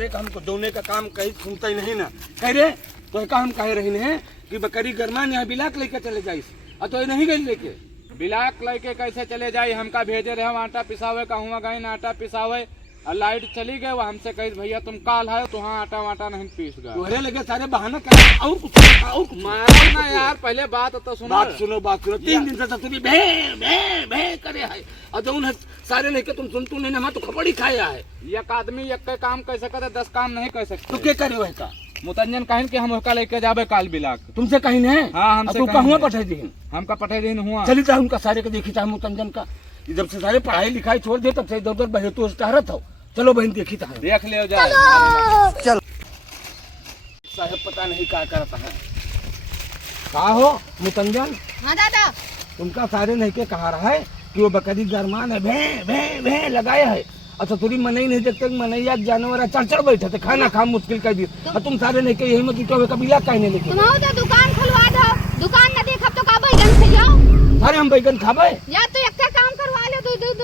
सारे का हमको दोने का काम कहीं सुनता ही नहीं ना। कह रे तो का हम कह रहे हैं कि बकरी गरमान यहाँ बिलाक लेके चले जाइस, और तो नहीं गई लेके। बिलाक लेके कैसे चले जाई, हमका भेजे रहे हम आटा पिसावे, कहूँगा गई ना आटा पिसावे, और लाइट चली गए। वो हमसे कही भैया तुम काल आयो तो हाँ आटा वाटा नहीं पीस गए। तोहरे लगे सारे बहाना कर और कुछ मारो ना यार, पहले बात तो सुनो। बात सुनो 3 दिन से ससुरी भे भे भे करे है, और जो उन्हें सारे लेके तुम सुनतू नहीं ना, तो खपड़ी खाया है। एक आदमी एक के काम कैसे करे, 10 काम नहीं कर सकते। तो क्या करे वह का मुतंजन कहीं कि हम उसका लेके जाबे काल बिलाक। तुमसे कहीं है? हाँ हमसे तू कहूँ पठे दी हमका पठे दिन हुआ। चली था उनका सारे का देखी था मुतंजन का, जब से सारे पढ़ाई लिखाई छोड़ दे तब से इधर उधर बहे तो टहरत हो। चलो बहन देखी था, देख ले जाए। चलो साहब पता नहीं क्या करता है। का हो मुतंजन? हाँ दादा। उनका सारे नहीं के कहा रहा है कि वो बकरी गरमान है, भे भे भे लगाया है। अच्छा थोड़ी मनई नहीं देखते, मनैया जानवर चढ़ बैठे थे, खाना खा मुश्किल कर दी। और तुम सारे नहीं के यही में जुटे हुए कबीला कहने लेके तुम आओ तो दुकान खुलवा दो, दुकान न देखब तो का बैगन से जाओ। सारे हम बैगन खाबे या तो एक काम करवा लो,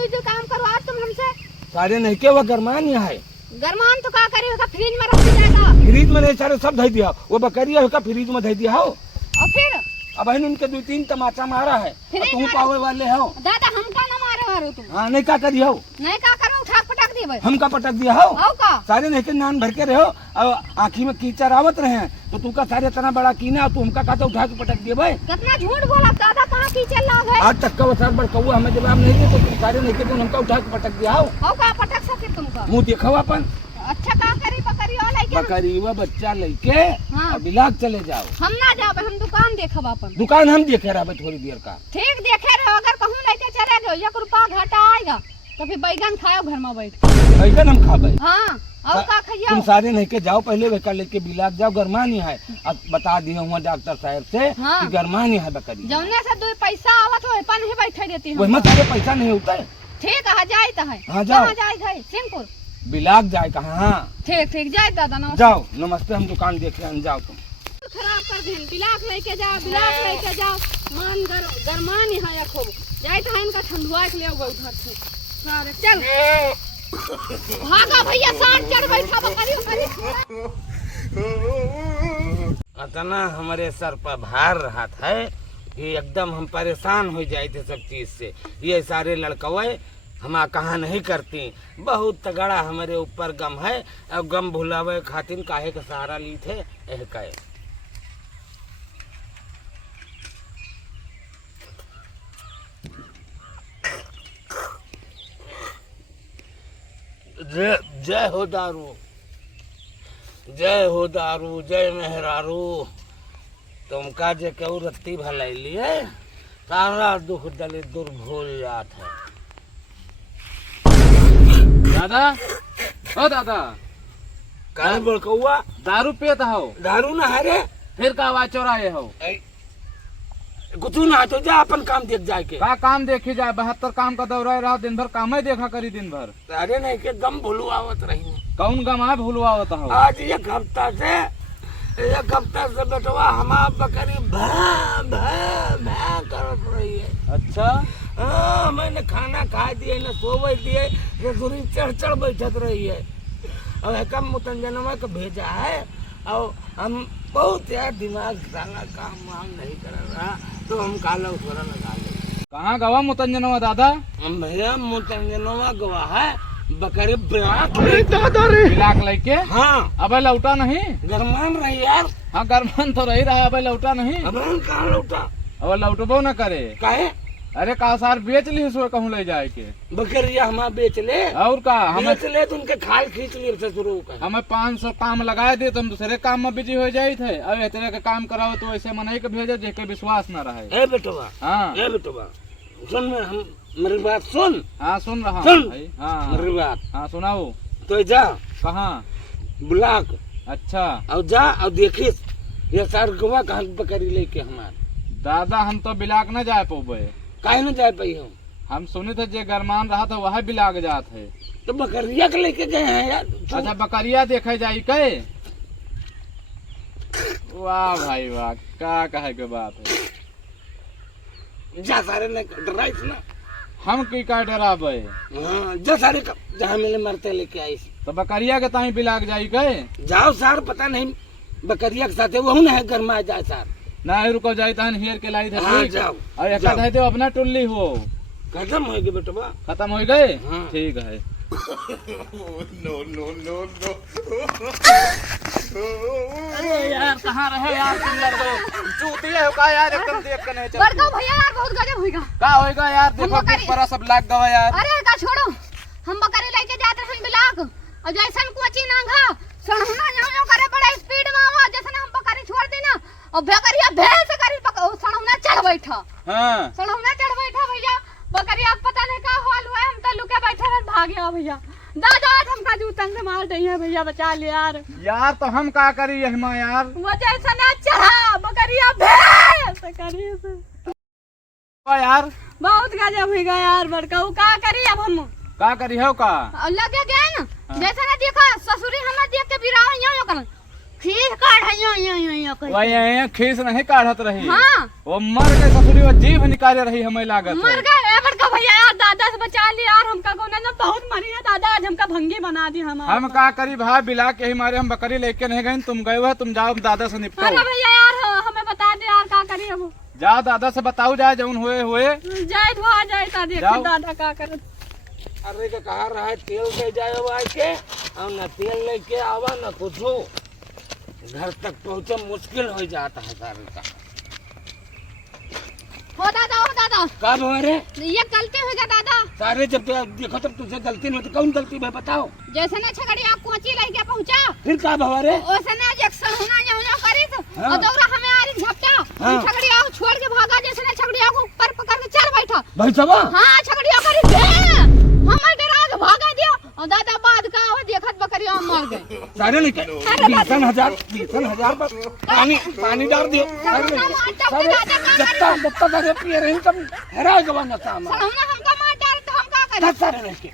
दो काम करवा तुम हमसे। सारे नहीं के वो गरमान यहाँ है। गरमान तो का करे होगा, फ्रिज में रख दिया। फ्रिज में नहीं सारे सब धै दिया, वो बकरिया होगा फ्रिज में धै दिया हो। और फिर अब इनके 2-3 तमाचा मारा है, तुम पावे वाले हो। दादा हमका न मारे मारो तुम। हाँ नहीं का करी हो, नहीं का करो, उठा पटक देबे। हमका पटक दिया हो। आओ का सारे नहीं के नान भर के रहो, और आँखी में कीचड़ आवत रहे हैं, तो तू का सारे इतना बड़ा कीना, तू हमका कहता उठा के पटक दिए भाई। कितना झूठ बोला दादा, कहाँ कीचड़ लाग है। आज तक का वसार बड़कौआ हमें जवाब नहीं दे, तो तुम सारे नहीं के तुम हमका उठा के पटक दिया हो। आओ का पटक सके तुमका। मुँह देखो अपन। अच्छा का करी बकरी वाला के बकरी व बच्चा लेके हाँ। और बिलाक चले जाओ। हम ना जाबे, हम दुकान देखब अपन। दुकान हम देखे रहे थोड़ी देर का। ठीक देखे रहो, अगर कहूँ लेके चले गए 1 रुपया घाटा आएगा तो फिर बैगन खाओ घर में बैठ। बैगन हम खाबे। हाँ और का खाइयो। तुम सारे नहीं के जाओ, पहले वेका लेके बिलाक जाओ, गरमानी है। अब बता दिया हुआ डॉक्टर साहब से हाँ। कि गरमानी है बकरी। जौने से 2 पैसा आवत हो अपन ही बैठे देती वही में सारे पैसा नहीं होता है। ठीक है जाए तो है। हाँ, जाओ। कहाँ जाए गए? सिंहपुर। बिलाक जाए कहाँ? हाँ ठीक जाए दादा नमस्ते। जाओ, नमस्ते, हम दुकान देख रहे हैं, जाओ तुम। खराब कर देन, बिलाक लेके जाओ, बिलाक लेके जाओ। मान गरमान यहाँ या खूब जाए तो है इनका ठंडुआ के ले आओ उधर से सारे। चल भागा भैया, साथ चढ़ बैठा बकरी। इतना हमारे सर पर भार रहा था कि एकदम हम परेशान हो जाए थे सब चीज से। ये सारे लड़कवे हम कहाँ नहीं करती, बहुत तगड़ा हमारे ऊपर गम है। अब गम भुलावे खातिर काहे का सहारा ली थे एह कहे। जय हो दारू, जय हो दारू, जय मेहरारू। तुमका जे केहू रत्ती भलैली है, सारा दुख दले दूर भूल जात है। दादा ओ दादा, काहे बड़कौआ? दारू पियत हो? दारू ना है रे। फिर का आवाज चोराए हो? कुछ ना तो जा अपन काम देख जाए के। का काम देखी जाए, 72 काम का दौरा रहा, दिन भर काम ही देखा करी दिन भर। अरे नहीं के गम भुलवावत रही। कौन गम है भूलवावत हो? आज 1 हफ्ता से बेटवा हमार बकरी भा भा भा करत रही है। अच्छा हाँ, मैंने खाना खा दिए न सोवे दिए, रसोई चढ़ बैठत रही है। और कम मुतंजनवा को भेजा है, और हम बहुत यार दिमाग साला काम वाम नहीं कर रहा, तो हम काला उसरा लगा ले। कहाँ गवा मुतंजनवा दादा? हम भैया मुतंजनवा गवा है बकरी बिलाक बिलाक लेके। हाँ अबे लौटा नहीं? गरमान रही यार। हाँ गरमान तो रही रहा, अबे लौटा नहीं? अब हम कहाँ लौटा? अब लौटबो न करे। काहे? अरे का सार बेच ली सो कहूँ ले जाए के। बकरिया हमारा बेच ले, और का हमें बेच ले तो उनके खाल खींच लिए ससुरो का। हमें 500 काम लगाए दे, तुम दूसरे काम में बिजी हो जाए थे। अब इतने का काम कराओ तो ऐसे मन के भेजे जेके विश्वास न रहे। ए बेटवा, हाँ ए बेटवा सुन, मेरी बात सुन। हाँ सुन रहा सुन। हूँ भाई। हाँ मेरी बात हाँ सुनाओ। तो जा कहाँ? ब्लॉक अच्छा और जा और देखिस ये सार गवा कहाँ बकरी लेके हमार। दादा हम तो बिलाक न जाए पोबे। काहे न जा पाई हम सुने थे जे गरमान रहा था वह बिलाक जात है। तो बकरिया के लेके गए हैं यार। अच्छा बकरिया देखे जाई के? वाह भाई वाह, क्या कहे के बात है। जा सारे ने डराइस ना। हम की का डराबे। हाँ जो सारे जहाँ मिले मरते लेके आई। तो बकरिया के ताही बिलाक जाई गए। जाओ सार, पता नहीं बकरिया के साथ वो न है गरमा जाए सार। ना रुको जाई तहन हियर के लाई थे। हाँ जाओ और एक है तो अपना टुल्ली हो खत्म हो गए बेटवा। खत्म हो गए। हाँ। ठीक है। अरे यार कहाँ रहे यार तुम लड़के, चूतिए हो का यार, एकदम देख के नहीं चल। बड़का भैया यार बहुत गजब होएगा। का होएगा यार, देखो किस पर सब लाग गवा यार। अरे का छोड़ो, हम बकरी लेके जाते हैं बिलाक और जैसन कोची नांगा सणहुना यो करे बड़ा स्पीड में आवा, जैसे हम बकरी छोड़ दी ना और बकरिया भैंस करी सणहुना चढ़ बैठा। हां सणहुना चढ़ बैठा भैया, बकरिया पता नहीं का हाल हुआ, हम तो लुके बैठे रह भाग गया भैया। दादा आज हमका जूतन से मार दई है भैया, बचा ले यार। यार तो हम का करी यहमा यार, वो जैसा ना चढ़ा बकरिया भैंस करी से यार बहुत गजब होएगा यार। बड़का वो का करी अब हम का करी हो का लगे गए ना। जैसे ना देखा ससुरी हमें देख के बिराव यो कर खीर काढ़ यो कर वही खीस नहीं काढ़त रही। हां वो मर के ससुरी वो जीभ निकाले रही हमें लागत। मर गए बड़का भैया यार, दादा से बचा लिया यार। हमका कोना ना बहुत मरी है दादा, आज हमका भंगी बना दी हम का करी भाई, बिला के ही मारे हम बकरी लेके नहीं गए, तुम गए हो, तुम जाओ दादा से निपटो। अरे भैया यार हमें बता दे यार का करी हम। जाओ दादा से बताओ, जाए जौन हुए जाए तो आ जाए ता देख दादा का करे। अरे के कहा रहा है तेल दे जाए भाई के, और न तेल लेके आवा न कुछ हो, घर तक पहुँचे मुश्किल हो जाता है सारे का। हो दादा कब हो रे ये गलती हो गया दादा। सारे जब देखो तब तुझसे गलती नहीं होती, कौन गलती भाई बताओ। जैसे ना छगड़िया कोची लेके पहुंचा, फिर कब हो रे ओसे ना जक्सन होना यो करी तो हाँ। और दौरा हमें आ रही झपटा। हाँ। छगड़िया को छोड़ के भागा, जैसे ना छगड़िया को ऊपर पकड़ के चल बैठा। भाई साहब हां छगड़िया करी बे हमें डरा के भागा दिया और दादा बाद का वो देखत बकरिया मर गए सारे नहीं 20,000 पानी डाल दियो जब तक पिए रहे तब हेरा गवा ना था हमारा। हमका मार डाल तो हम का करें सारे नहीं